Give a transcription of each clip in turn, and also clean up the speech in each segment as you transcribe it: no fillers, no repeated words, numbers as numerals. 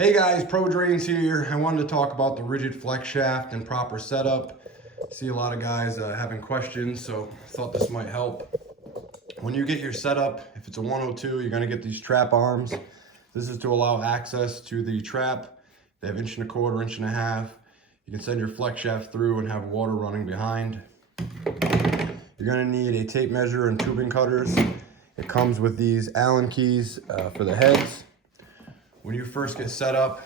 Hey guys, Pro Drains here. I wanted to talk about the Ridgid FlexShaft and proper setup. See a lot of guys having questions, so I thought this might help. When you get your setup, if it's a 102, you're gonna get these trap arms. This is to allow access to the trap. They have 1¼ inch, 1.5 inch. You can send your FlexShaft through and have water running behind. You're gonna need a tape measure and tubing cutters. It comes with these Allen keys for the heads. When you first get set up,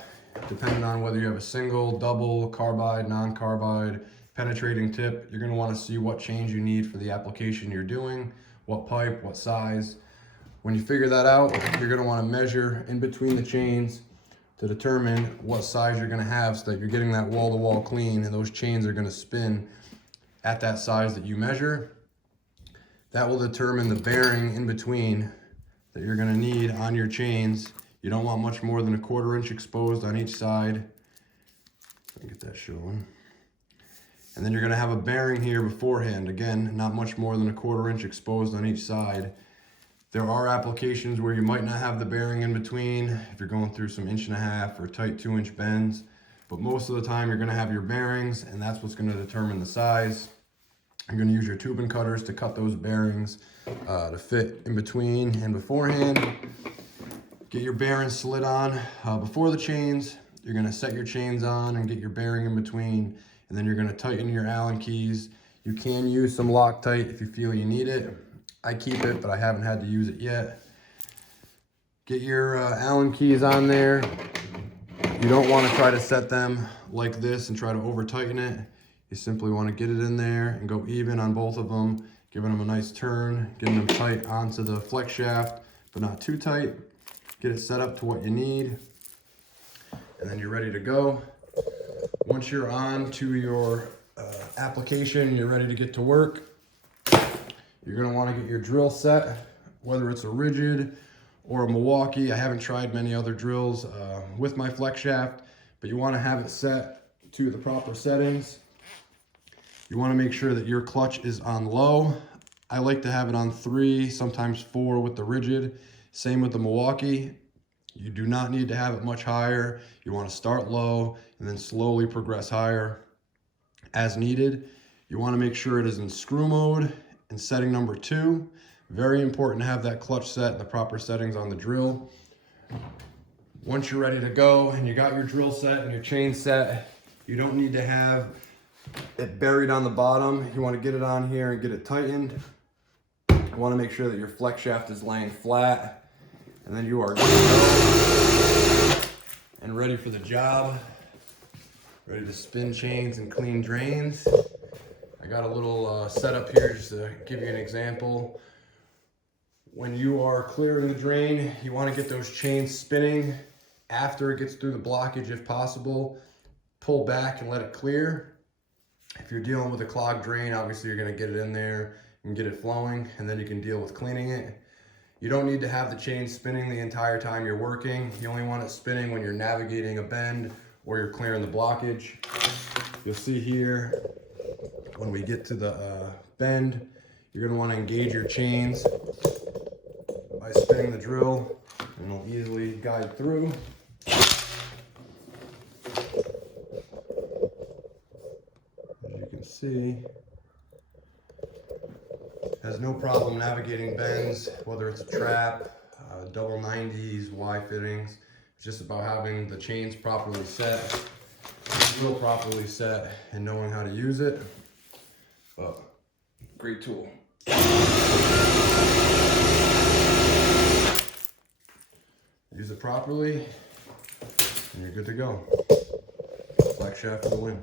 depending on whether you have a single, double, carbide, non-carbide, penetrating tip, you're gonna wanna see what change you need for the application you're doing, what pipe, what size. When you figure that out, you're gonna wanna measure in between the chains to determine what size you're gonna have so that you're getting that wall-to-wall clean and those chains are gonna spin at that size that you measure. That will determine the bearing in between that you're gonna need on your chains. You don't want much more than 1/4 inch exposed on each side. Let me get that showing. And then you're gonna have a bearing here beforehand. Again, not much more than 1/4 inch exposed on each side. There are applications where you might not have the bearing in between if you're going through some 1.5 inch or tight 2-inch bends. But most of the time you're gonna have your bearings and that's what's gonna determine the size. You're gonna use your tubing cutters to cut those bearings to fit in between and beforehand. Get your bearings slid on before the chains. You're gonna set your chains on and get your bearing in between, and then you're gonna tighten your Allen keys. You can use some Loctite if you feel you need it. I keep it, but I haven't had to use it yet. Get your Allen keys on there. You don't wanna try to set them like this and try to over tighten it. You simply wanna get it in there and go even on both of them, giving them a nice turn, getting them tight onto the flex shaft, but not too tight. Get it set up to what you need, and then you're ready to go. Once you're on to your application, you're ready to get to work. You're gonna wanna get your drill set, whether it's a Ridgid or a Milwaukee. I haven't tried many other drills with my flex shaft, but you wanna have it set to the proper settings. You wanna make sure that your clutch is on low. I like to have it on 3, sometimes 4 with the Ridgid. Same with the Milwaukee. You do not need to have it much higher. You want to start low and then slowly progress higher as needed. You want to make sure it is in screw mode in setting number 2. Very important to have that clutch set and the proper settings on the drill. Once you're ready to go and you got your drill set and your chain set, you don't need to have it buried on the bottom. You want to get it on here and get it tightened. You want to make sure that your flex shaft is laying flat, and then you are good to go and ready for the job. Ready to spin chains and clean drains. I got a little setup here just to give you an example. When you are clearing the drain, you want to get those chains spinning after it gets through the blockage if possible. Pull back and let it clear. If you're dealing with a clogged drain, obviously you're going to get it in there and get it flowing, and then you can deal with cleaning it. You don't need to have the chain spinning the entire time you're working. You only want it spinning when you're navigating a bend or you're clearing the blockage. You'll see here, when we get to the bend, you're gonna wanna engage your chains by spinning the drill, and it'll easily guide through. As you can see, has no problem navigating bends, whether it's a trap, double 90s, Y fittings. It's just about having the chains properly set, the drill properly set, and knowing how to use it. But great tool. Use it properly, and you're good to go. Flex shaft for the win.